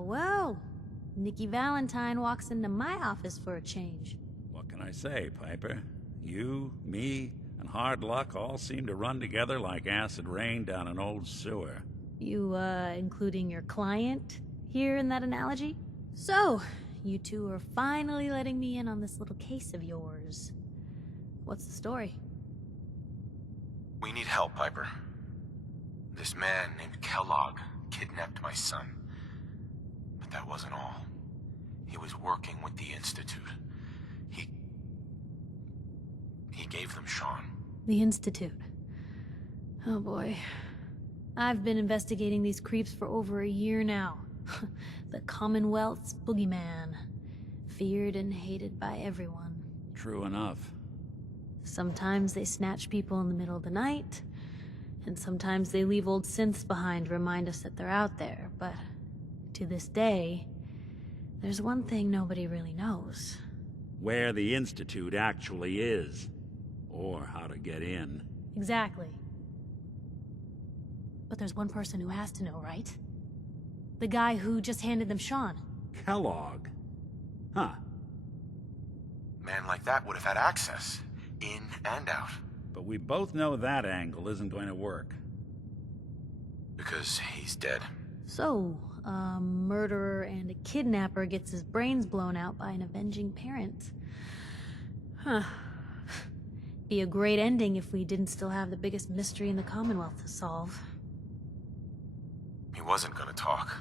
Well, well. Nikki Valentine walks into my office for a change. What can I say, Piper? You, me, and hard luck all seem to run together like acid rain down an old sewer. You, including your client here in that analogy? So, you two are finally letting me in on this little case of yours. What's the story? We need help, Piper. This man named Kellogg kidnapped my son. But that wasn't all. He was working with the Institute. He gave them Sean. The Institute. Oh boy. I've been investigating these creeps for over a year now. The Commonwealth's boogeyman. Feared and hated by everyone. True enough. Sometimes they snatch people in the middle of the night, and sometimes they leave old synths behind to remind us that they're out there, but to this day, there's one thing nobody really knows. Where the Institute actually is. Or how to get in. Exactly. But there's one person who has to know, right? The guy who just handed them Sean. Kellogg? Huh. Man like that would have had access. In and out. But we both know that angle isn't going to work. Because he's dead. So, a murderer and a kidnapper gets his brains blown out by an avenging parent. Huh. Be a great ending if we didn't still have the biggest mystery in the Commonwealth to solve. He wasn't gonna talk.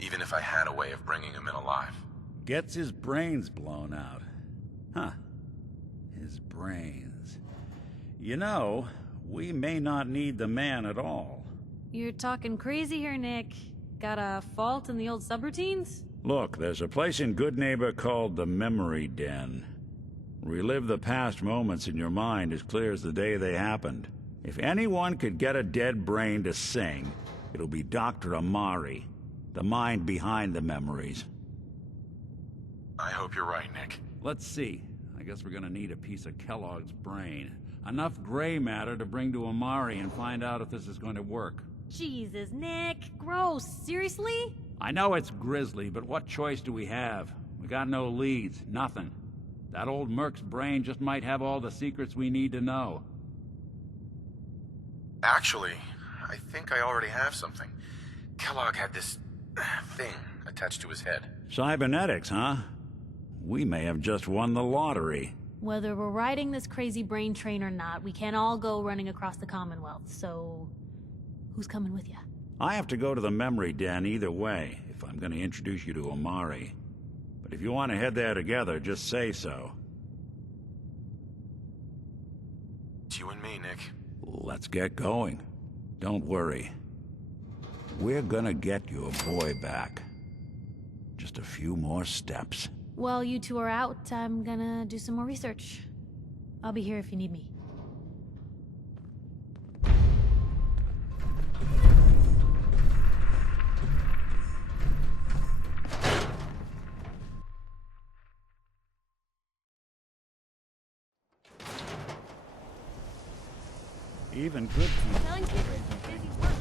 Even if I had a way of bringing him in alive. Gets his brains blown out. Huh. His brains. You know, we may not need the man at all. You're talking crazy here, Nick. Got a fault in the old subroutines? Look, there's a place in Goodneighbor called the Memory Den. Relive the past moments in your mind as clear as the day they happened. If anyone could get a dead brain to sing, it'll be Dr. Amari, the mind behind the memories. I hope you're right, Nick. Let's see. I guess we're gonna need a piece of Kellogg's brain. Enough gray matter to bring to Amari and find out if this is going to work. Jesus, Nick. Gross. Seriously? I know it's grisly, but what choice do we have? We got no leads, nothing. That old Merc's brain just might have all the secrets we need to know. Actually, I think I already have something. Kellogg had this thing attached to his head. Cybernetics, huh? We may have just won the lottery. Whether we're riding this crazy brain train or not, we can't all go running across the Commonwealth, so... who's coming with you? I have to go to the Memory Den either way, if I'm going to introduce you to Amari. But if you want to head there together, just say so. It's you and me, Nick. Let's get going. Don't worry. We're gonna get your boy back. Just a few more steps. While you two are out, I'm gonna do some more research. I'll be here if you need me. Even good people. Telling people you're busy working.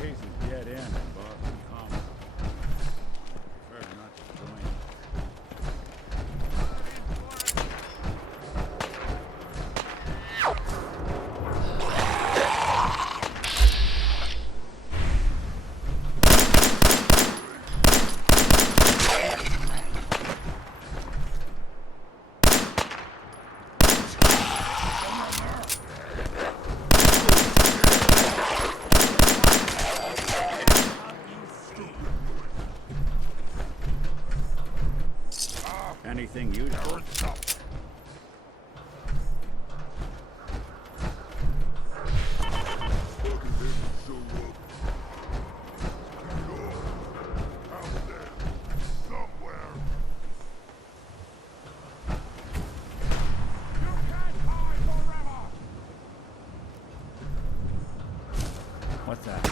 case is dead end in Boston Common. Prefer not to join you. Anything useful? What's that?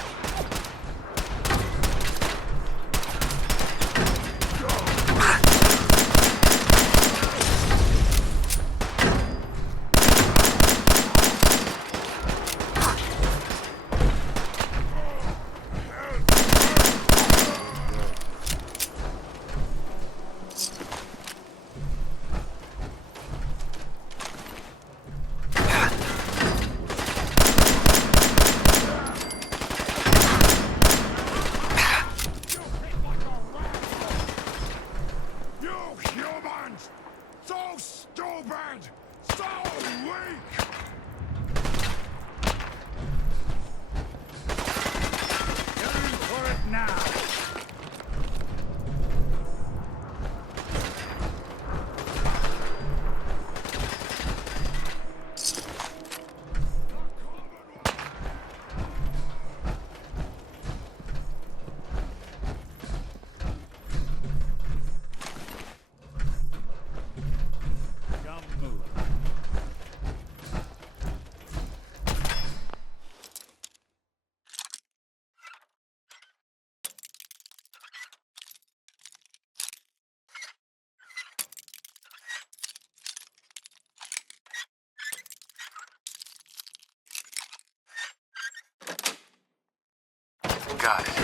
Got it.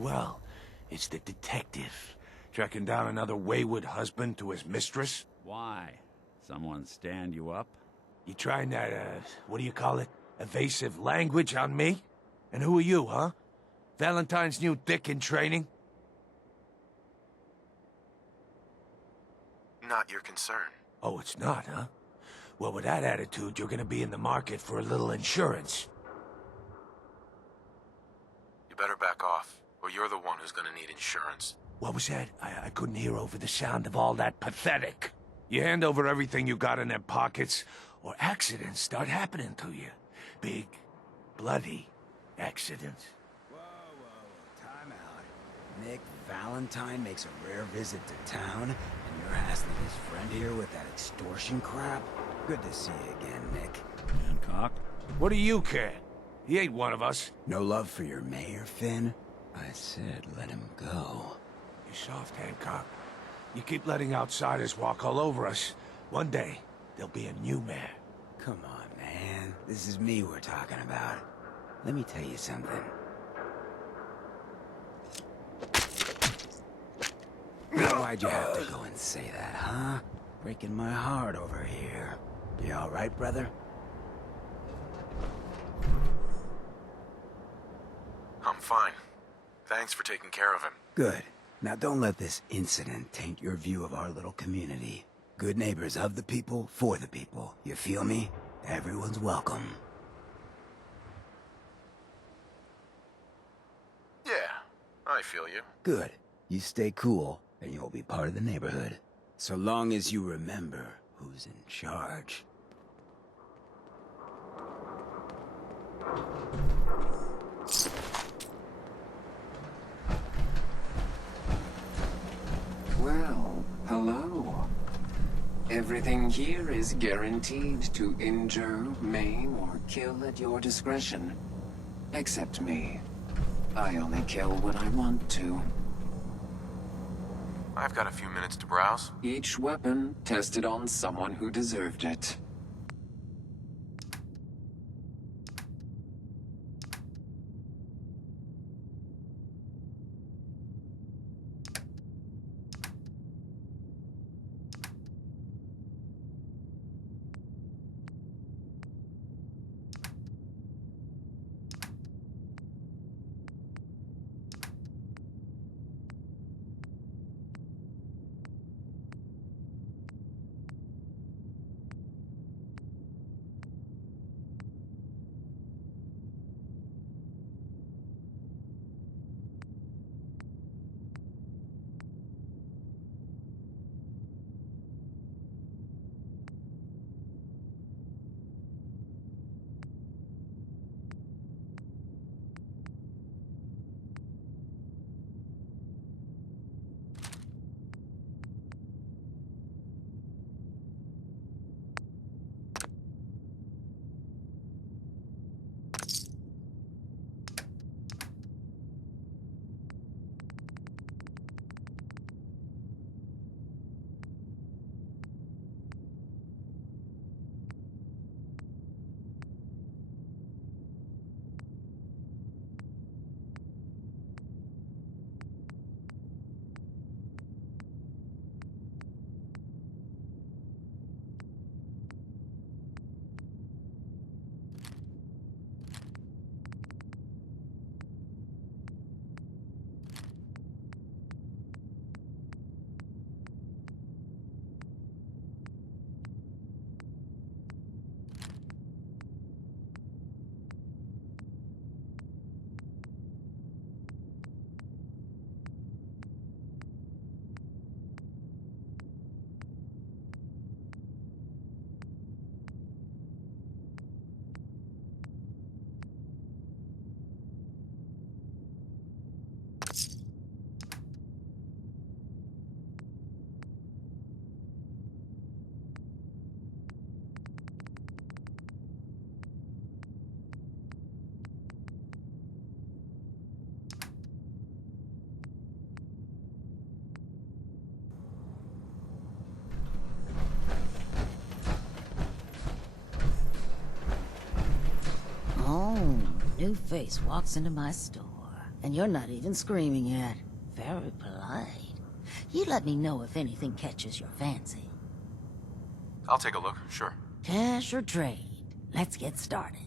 Well, it's the detective. Tracking down another wayward husband to his mistress? Why? Someone stand you up? You trying that, what do you call it? Evasive language on me? And who are you, huh? Valentine's new dick in training? Not your concern. Oh, it's not, huh? Well, with that attitude, you're gonna be in the market for a little insurance. You better back off, or you're the one who's gonna need insurance. What was that? I couldn't hear over the sound of all that pathetic. You hand over everything you got in their pockets, or accidents start happening to you. Big, bloody accidents. Whoa, time out. Nick Valentine makes a rare visit to town, and you're hassling his friend here with that extortion crap? Good to see you again, Nick. Hancock? What do you care? He ain't one of us. No love for your mayor, Finn? I said let him go. You're soft, Hancock. You keep letting outsiders walk all over us. One day, there'll be a new mayor. Come on, man. This is me we're talking about. Let me tell you something. Why'd you have to go and say that, huh? Breaking my heart over here. You all right, brother? I'm fine. Thanks for taking care of him. Good. Now don't let this incident taint your view of our little community. Good neighbors of the people, for the people. You feel me? Everyone's welcome. Yeah, I feel you. Good. You stay cool, and you'll be part of the neighborhood. So long as you remember who's in charge. Well, hello. Everything here is guaranteed to injure, maim, or kill at your discretion. Except me. I only kill what I want to. I've got a few minutes to browse. Each weapon tested on someone who deserved it. Oh, new face walks into my store, and you're not even screaming yet. Very polite. You let me know if anything catches your fancy. I'll take a look, sure. Cash or trade? Let's get started.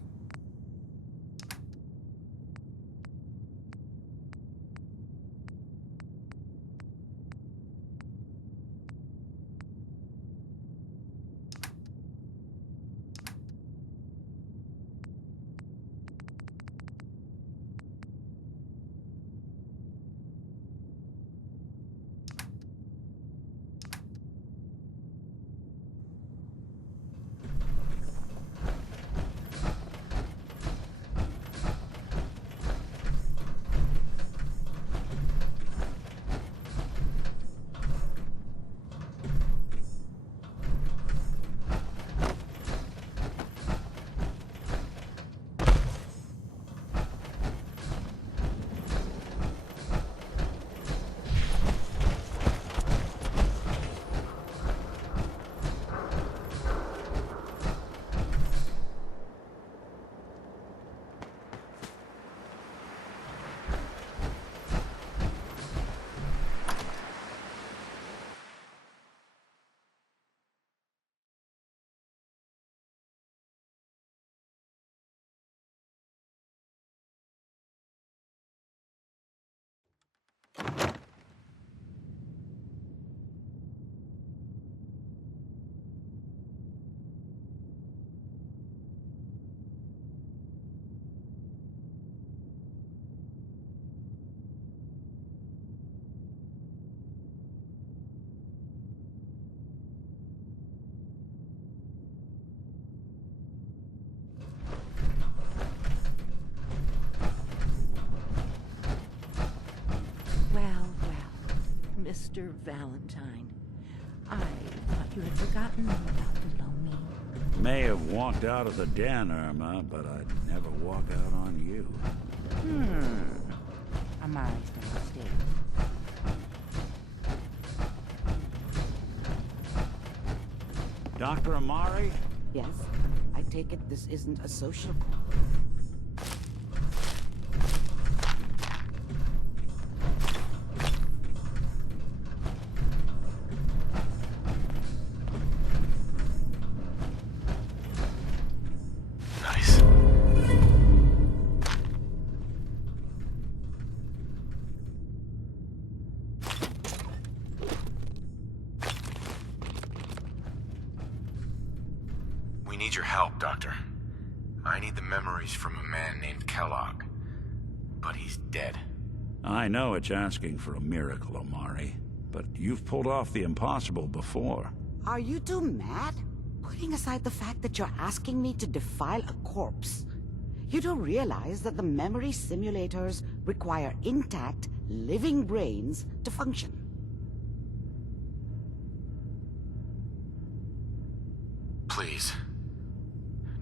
Mr. Valentine. I thought you had forgotten about little me. May have walked out of the den, Irma, but I'd never walk out on you. Amari's gonna stay. Dr. Amari? Yes? I take it this isn't a social call. Nice. We need your help, Doctor. I need the memories from a man named Kellogg. But he's dead. I know it's asking for a miracle, Amari, but you've pulled off the impossible before. Are you two mad? Putting aside the fact that you're asking me to defile a corpse, you do realize that the memory simulators require intact, living brains to function. Please.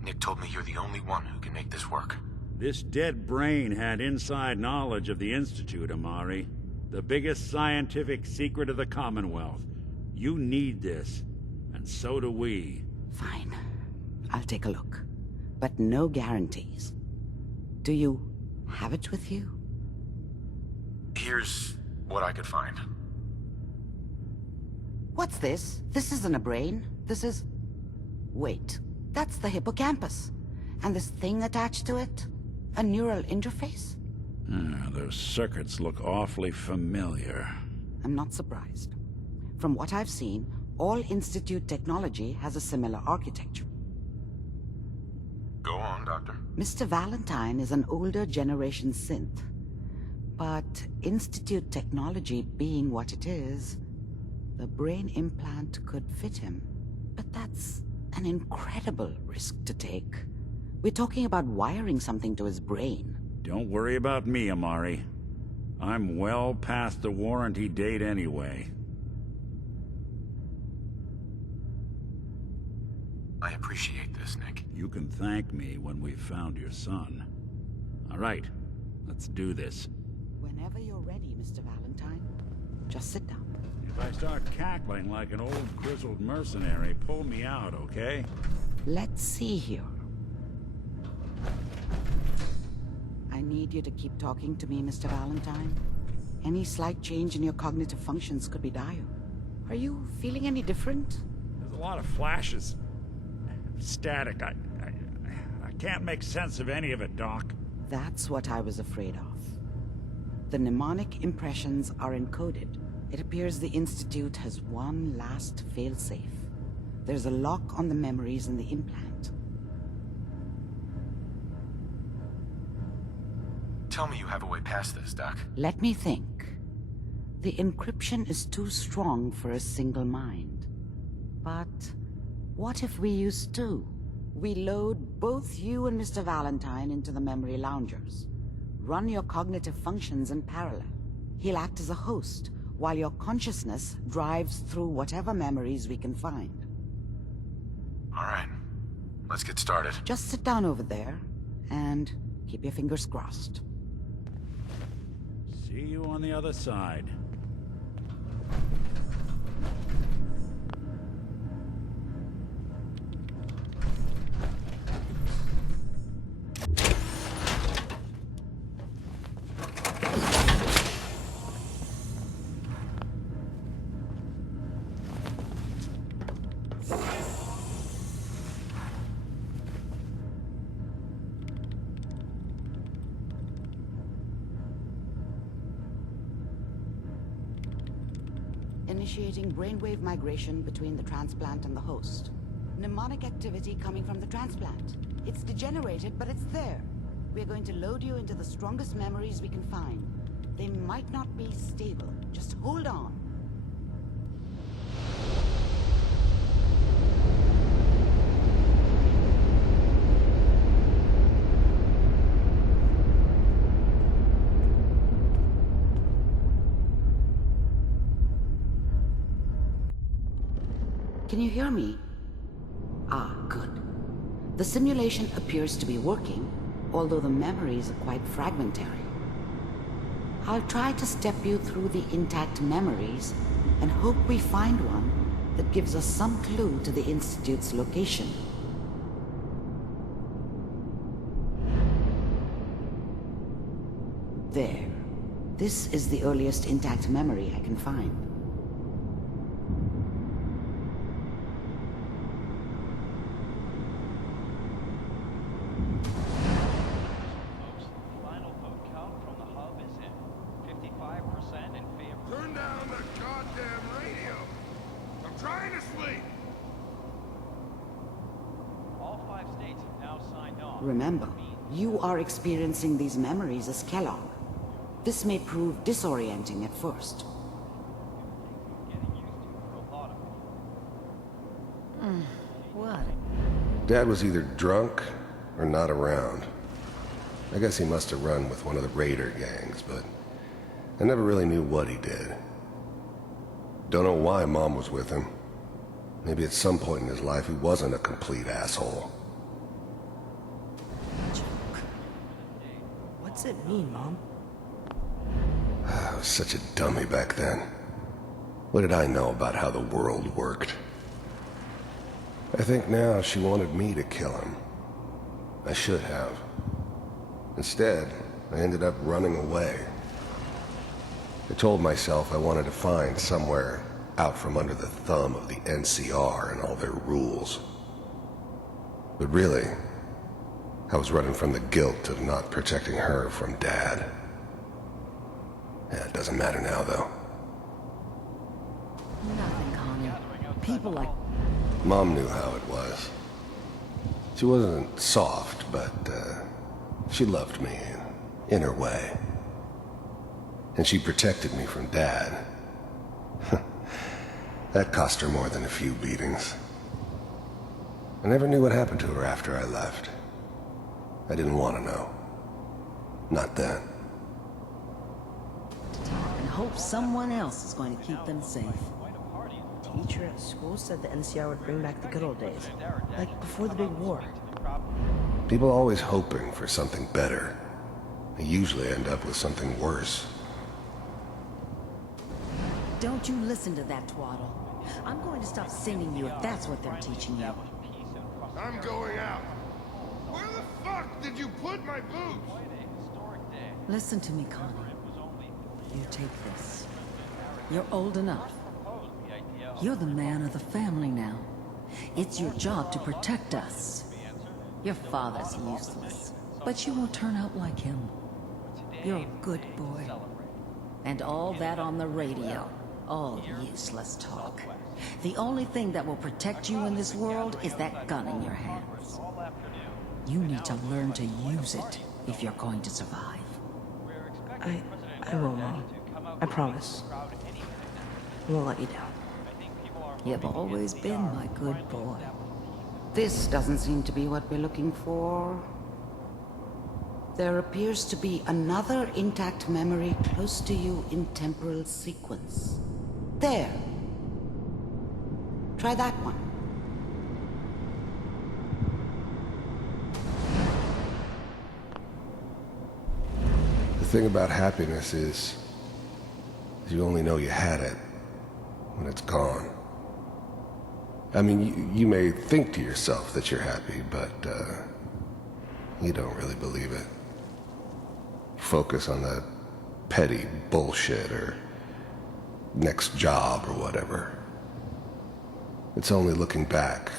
Nick told me you're the only one who can make this work. This dead brain had inside knowledge of the Institute, Amari. The biggest scientific secret of the Commonwealth. You need this, and so do we. Fine. I'll take a look. But no guarantees. Do you have it with you? Here's what I could find. What's this? This isn't a brain. This is... Wait. That's the hippocampus. And this thing attached to it? A neural interface? Those circuits look awfully familiar. I'm not surprised. From what I've seen, all Institute technology has a similar architecture. Go on, Doctor. Mr. Valentine is an older generation synth. But Institute technology being what it is, the brain implant could fit him. But that's an incredible risk to take. We're talking about wiring something to his brain. Don't worry about me, Amari. I'm well past the warranty date anyway. I appreciate this, Nick. You can thank me when we've found your son. All right, let's do this. Whenever you're ready, Mr. Valentine. Just sit down. If I start cackling like an old grizzled mercenary, pull me out, okay? Let's see here. I need you to keep talking to me, Mr. Valentine. Any slight change in your cognitive functions could be dire. Are you feeling any different? There's a lot of flashes. Static. I can't make sense of any of it, Doc. That's what I was afraid of. The mnemonic impressions are encoded. It appears the Institute has one last failsafe. There's a lock on the memories in the implant. Tell me you have a way past this, Doc. Let me think. The encryption is too strong for a single mind. But what if we use two? We load both you and Mr. Valentine into the memory loungers. Run your cognitive functions in parallel. He'll act as a host, while your consciousness drives through whatever memories we can find. All right. Let's get started. Just sit down over there, and keep your fingers crossed. See you on the other side. Initiating brainwave migration between the transplant and the host. Mnemonic activity coming from the transplant. It's degenerated, but it's there. We're going to load you into the strongest memories we can find. They might not be stable. Just hold on. can you hear me? Ah, good. The simulation appears to be working, although the memories are quite fragmentary. I'll try to step you through the intact memories and hope we find one that gives us some clue to the Institute's location. There. This is the earliest intact memory I can find. Final vote count from the hub is in. 55% in favor. Turn down the goddamn radio! I'm trying to sleep! All 5 states have now signed on. Remember, you are experiencing these memories as Kellogg. This may prove disorienting at first. Getting used to for a lot of them. What? Dad was either drunk or not around. I guess he must have run with one of the raider gangs, but I never really knew what he did. Don't know why Mom was with him. Maybe at some point in his life he wasn't a complete asshole. What's it mean, Mom? I was such a dummy back then. What did I know about how the world worked? I think now she wanted me to kill him. I should have. Instead, I ended up running away. I told myself I wanted to find somewhere out from under the thumb of the NCR and all their rules. But really, I was running from the guilt of not protecting her from Dad. Yeah, it doesn't matter now, though. Nothing, Connie. People like... Mom knew how it was. She wasn't soft, but she loved me in her way. And she protected me from Dad. That cost her more than a few beatings. I never knew what happened to her after I left. I didn't want to know. Not then. And hope someone else is going to keep them safe. Teacher at school said the NCR would bring back the good old days. Like before the big war. People always hoping for something better. They usually end up with something worse. Don't you listen to that twaddle. I'm going to stop singing you if that's what they're teaching you. I'm going out. Where the fuck did you put my boots? Listen to me, Connie. You take this. You're old enough. You're the man of the family now. It's your job to protect us. Your father's useless, but you won't turn out like him. You're a good boy. And all that on the radio, all useless talk. The only thing that will protect you in this world is that gun in your hands. You need to learn to use it if you're going to survive. I will, Mom. I promise. I won't let you down. You've always been my good boy. This doesn't seem to be what we're looking for. There appears to be another intact memory close to you in temporal sequence. There. Try that one. The thing about happiness is you only know you had it when it's gone. I mean, you may think to yourself that you're happy, but you don't really believe it. Focus on the petty bullshit or next job or whatever. It's only looking back,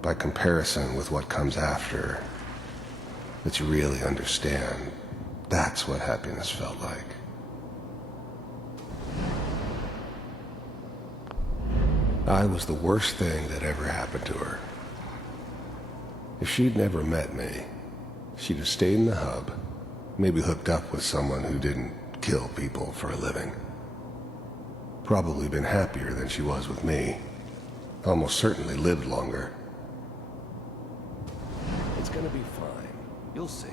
by comparison with what comes after, that you really understand that's what happiness felt like. I was the worst thing that ever happened to her. If she'd never met me, she'd have stayed in the hub, maybe hooked up with someone who didn't kill people for a living. Probably been happier than she was with me. Almost certainly lived longer. It's gonna be fine. You'll see.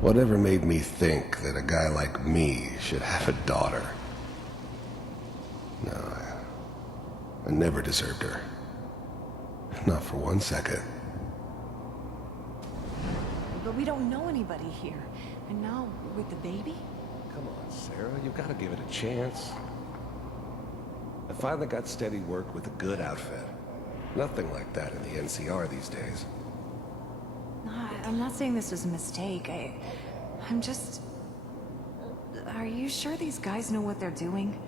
Whatever made me think that a guy like me should have a daughter? No, I never deserved her. Not for 1 second. But we don't know anybody here. And now, with the baby? Come on, Sarah, you've got to give it a chance. I finally got steady work with a good outfit. Nothing like that in the NCR these days. No, I'm not saying this was a mistake. I'm just... Are you sure these guys know what they're doing?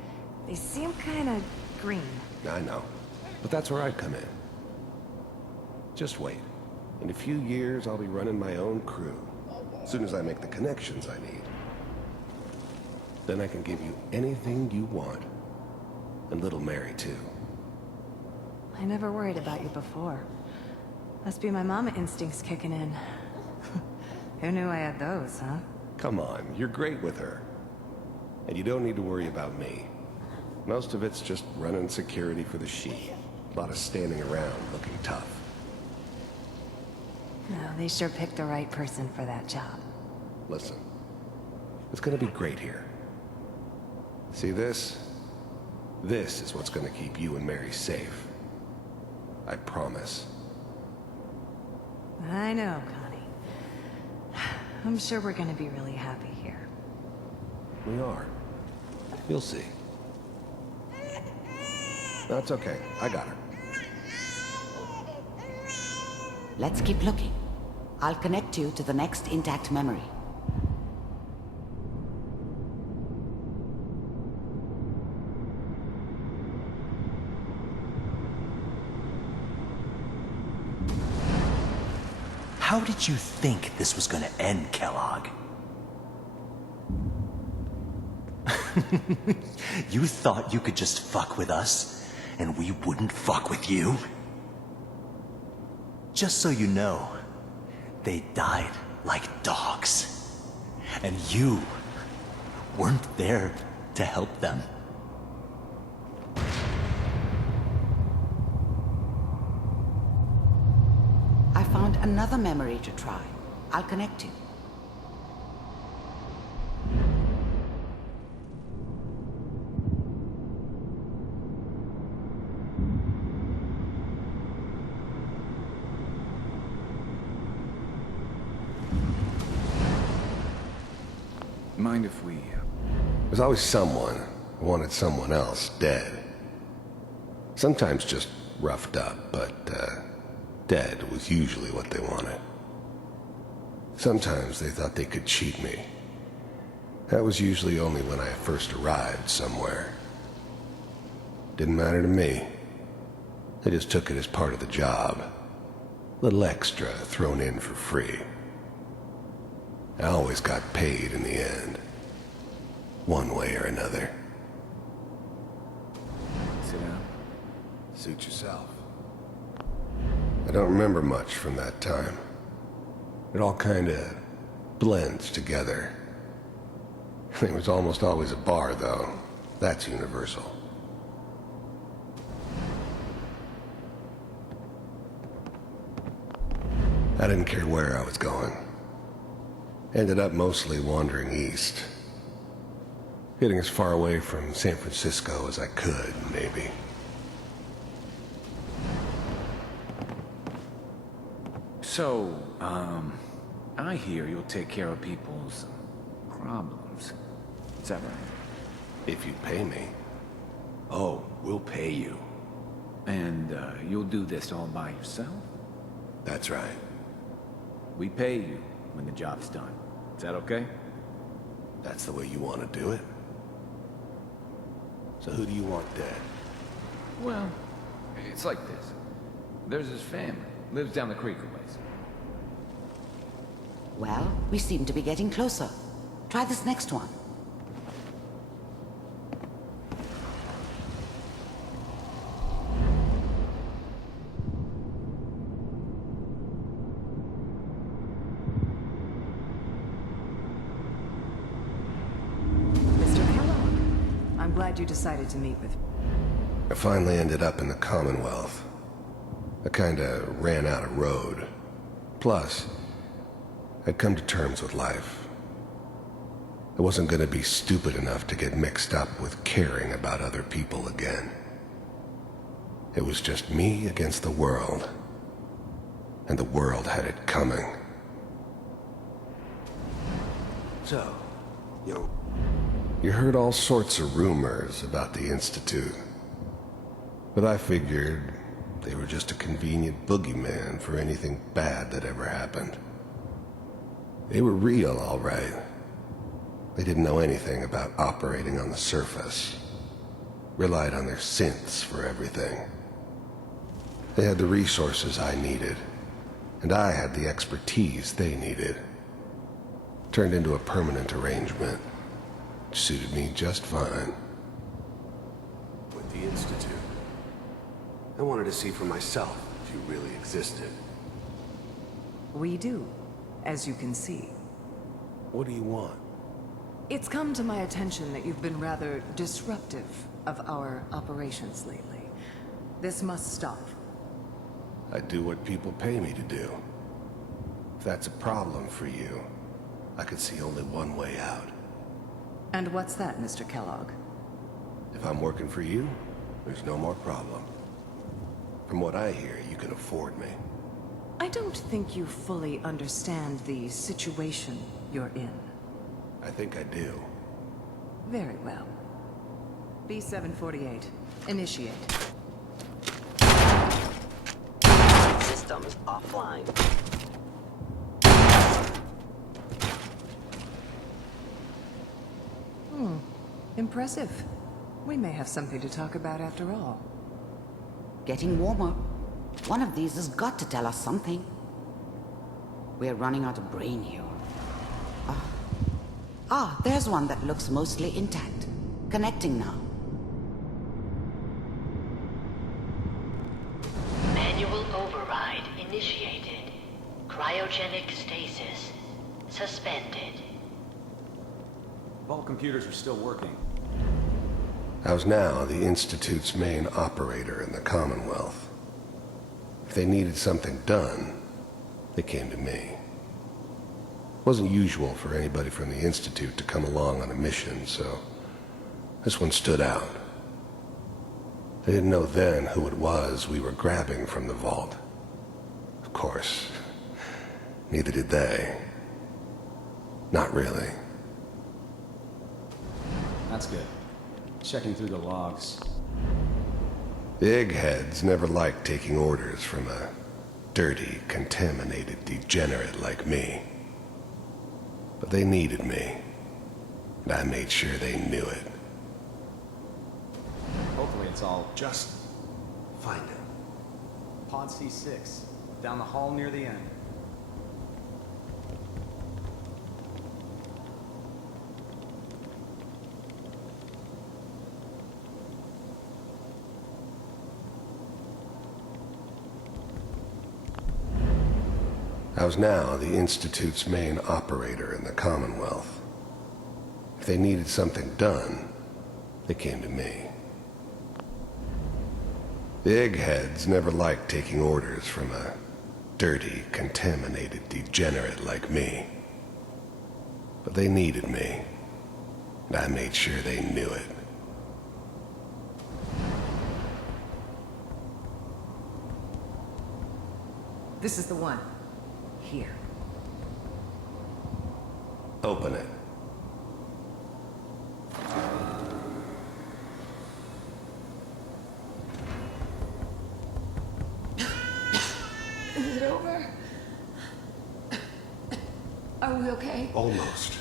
They seem kind of green. I know, but that's where I come in. Just wait. In a few years, I'll be running my own crew. As soon as I make the connections I need. Then I can give you anything you want. And little Mary, too. I never worried about you before. Must be my mama instincts kicking in. Who knew I had those, huh? Come on, you're great with her. And you don't need to worry about me. Most of it's just running security for the sheep. A lot of standing around looking tough. No, they sure picked the right person for that job. Listen, it's gonna be great here. See this? This is what's gonna keep you and Mary safe. I promise. I know, Connie. I'm sure we're gonna be really happy here. We are. You'll see. That's okay. I got her. Let's keep looking. I'll connect you to the next intact memory. How did you think this was gonna end, Kellogg? You thought you could just fuck with us, and we wouldn't fuck with you? Just so you know, they died like dogs. And you weren't there to help them. I found another memory to try. I'll connect you. Mind if we... There's always someone who wanted someone else dead. Sometimes just roughed up, but, dead was usually what they wanted. Sometimes they thought they could cheat me. That was usually only when I first arrived somewhere. Didn't matter to me. They just took it as part of the job. Little extra thrown in for free. I always got paid in the end. One way or another. Sit down. Suit yourself. I don't remember much from that time. It all kinda blends together. It was almost always a bar, though. That's universal. I didn't care where I was going. Ended up mostly wandering east. Getting as far away from San Francisco as I could, maybe. So, I hear you'll take care of people's problems. Is that right? If you pay me. Oh, we'll pay you. And, you'll do this all by yourself? That's right. We pay you when the job's done. Is that okay? That's the way you want to do it? So who do you want dead? Well, it's like this. There's his family. Lives down the creek a ways. Well, we seem to be getting closer. Try this next one. Mr. Kellogg, I'm glad you decided to meet with me. I finally ended up in the Commonwealth. I kinda ran out of road. Plus, I'd come to terms with life. I wasn't gonna be stupid enough to get mixed up with caring about other people again. It was just me against the world. And the world had it coming. So, You heard all sorts of rumors about the Institute. But I figured they were just a convenient boogeyman for anything bad that ever happened. They were real, all right. They didn't know anything about operating on the surface. Relied on their synths for everything. They had the resources I needed, and I had the expertise they needed. Turned into a permanent arrangement. Suited me just fine. with the Institute. I wanted to see for myself if you really existed. We do, as you can see. What do you want? It's come to my attention that you've been rather disruptive of our operations lately. This must stop. I do what people pay me to do. If that's a problem for you, I could see only one way out. And what's that, Mr. Kellogg? If I'm working for you, there's no more problem. From what I hear, you can afford me. I don't think you fully understand the situation you're in. I think I do. Very well. B-748, initiate. Systems offline. Impressive. We may have something to talk about after all. Getting warmer. One of these has got to tell us something. We're running out of brain here. There's one that looks mostly intact. Connecting now. Manual override initiated. Cryogenic stasis suspended. All computers are still working. I was now the Institute's main operator in the Commonwealth. If they needed something done, they came to me. It wasn't usual for anybody from the Institute to come along on a mission, so this one stood out. They didn't know then who it was we were grabbing from the vault. Of course, neither did they. Not really. That's good. Checking through the logs. The eggheads never liked taking orders from a dirty, contaminated degenerate like me. But they needed me, and I made sure they knew it. Hopefully it's all... Just find him. Pod C6, down the hall near the end. I was now the Institute's main operator in the Commonwealth. If they needed something done, they came to me. The eggheads never liked taking orders from a dirty, contaminated degenerate like me. But they needed me, and I made sure they knew it. This is the one. Here. Open it. Is it over? Are we okay? Almost.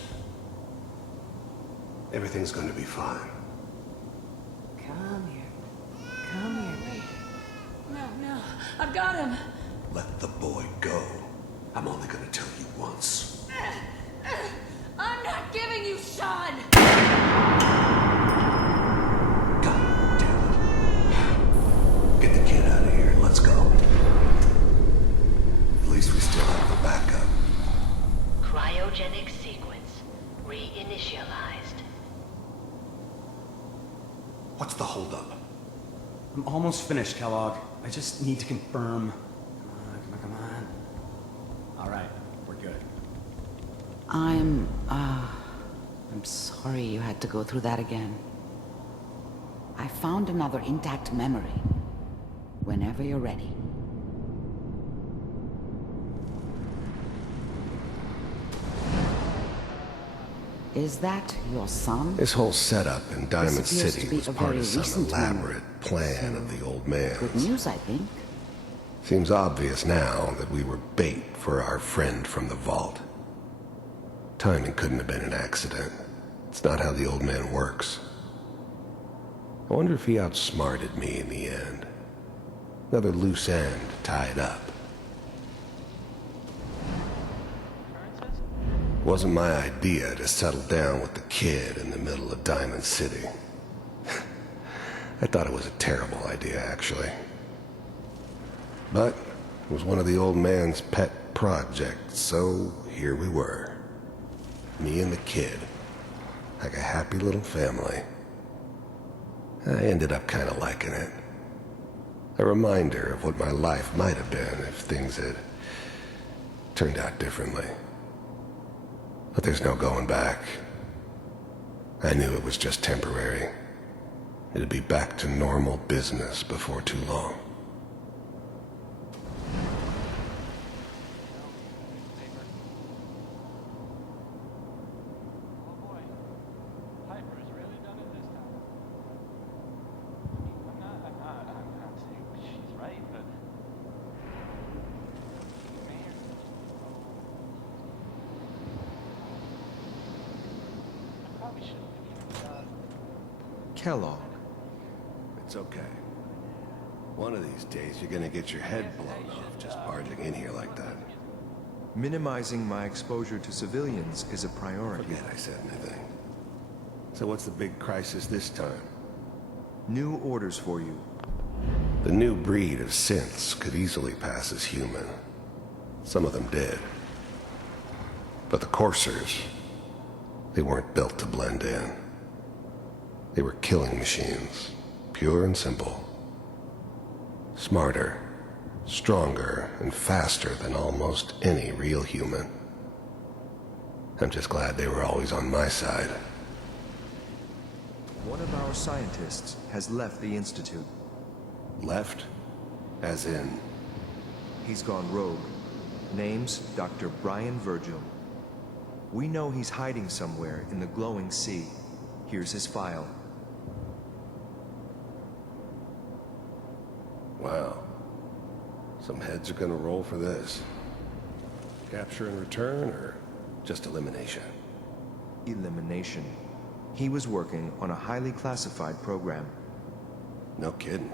Everything's gonna be fine. Come here. Come here, baby. No. I've got him. Let the boy go. I'm only gonna tell you once. I'm not giving you Sean! God damn it. Get the kid out of here. Let's go. At least we still have the backup. Cryogenic sequence reinitialized. What's the holdup? I'm almost finished, Kellogg. I just need to confirm. Come on. All right, we're good. I'm sorry you had to go through that again. I found another intact memory. Whenever you're ready. Is that your son? This whole setup in Diamond This appears to City be was a part very of some recent elaborate plan of the old man's. Good news, I think. Seems obvious now that we were bait for our friend from the vault. Timing couldn't have been an accident. It's not how the old man works. I wonder if he outsmarted me in the end. Another loose end tied up. Wasn't my idea to settle down with the kid in the middle of Diamond City. I thought it was a terrible idea, actually. But it was one of the old man's pet projects, so here we were. Me and the kid, like a happy little family. I ended up kind of liking it. A reminder of what my life might have been if things had turned out differently. But there's no going back. I knew it was just temporary. It'd be back to normal business before too long. Kellogg. It's okay. One of these days you're gonna get your head blown off just barging in here like that. Minimizing my exposure to civilians is a priority. Forget I said anything. So what's the big crisis this time? New orders for you. The new breed of synths could easily pass as human. Some of them did. But the coursers, they weren't built to blend in. They were killing machines, pure and simple. Smarter, stronger, and faster than almost any real human. I'm just glad they were always on my side. One of our scientists has left the Institute. Left? As in? He's gone rogue. Name's Dr. Brian Virgil. We know he's hiding somewhere in the glowing sea. Here's his file. Wow. Some heads are gonna roll for this. Capture and return, or just elimination? Elimination. He was working on a highly classified program. No kidding.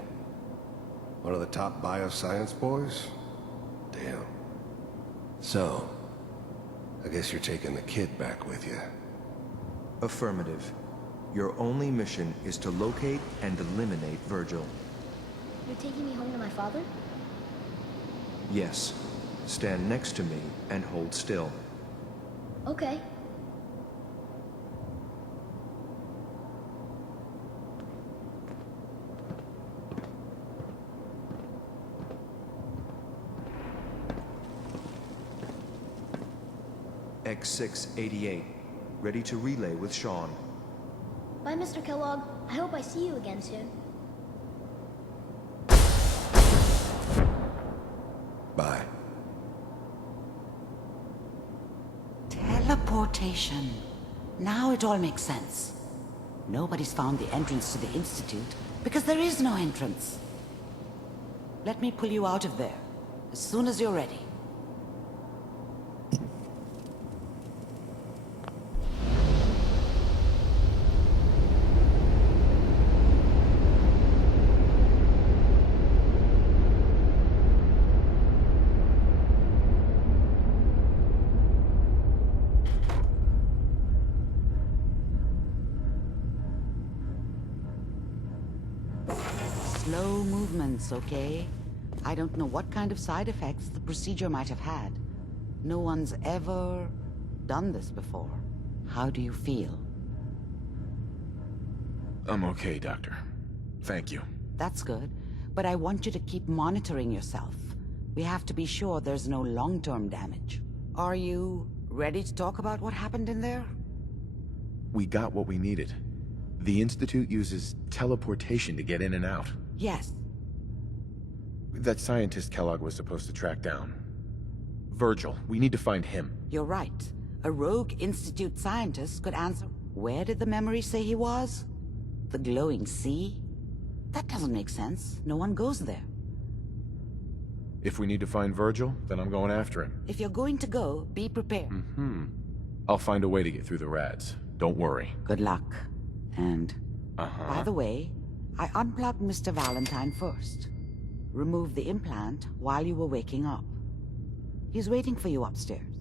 One of the top bioscience boys? Damn. So, I guess you're taking the kid back with you. Affirmative. Your only mission is to locate and eliminate Virgil. You're taking me home to my father? Yes. Stand next to me and hold still. Okay. X688. Ready to relay with Sean. Bye, Mr. Kellogg. I hope I see you again soon. Bye. Teleportation. Now it all makes sense. Nobody's found the entrance to the Institute because there is no entrance. Let me pull you out of there as soon as you're ready. Slow movements, okay? I don't know what kind of side effects the procedure might have had. No one's ever done this before. How do you feel? I'm okay, Doctor. Thank you. That's good, but I want you to keep monitoring yourself. We have to be sure there's no long-term damage. Are you ready to talk about what happened in there? We got what we needed. The Institute uses teleportation to get in and out. Yes. That scientist Kellogg was supposed to track down. Virgil, we need to find him. You're right. A rogue Institute scientist could answer. Where did the memory say he was? The glowing sea? That doesn't make sense. No one goes there. If we need to find Virgil, then I'm going after him. If you're going to go, be prepared. I'll find a way to get through the rads. Don't worry. Good luck. And, by the way, I unplugged Mr. Valentine first. Removed the implant while you were waking up. He's waiting for you upstairs.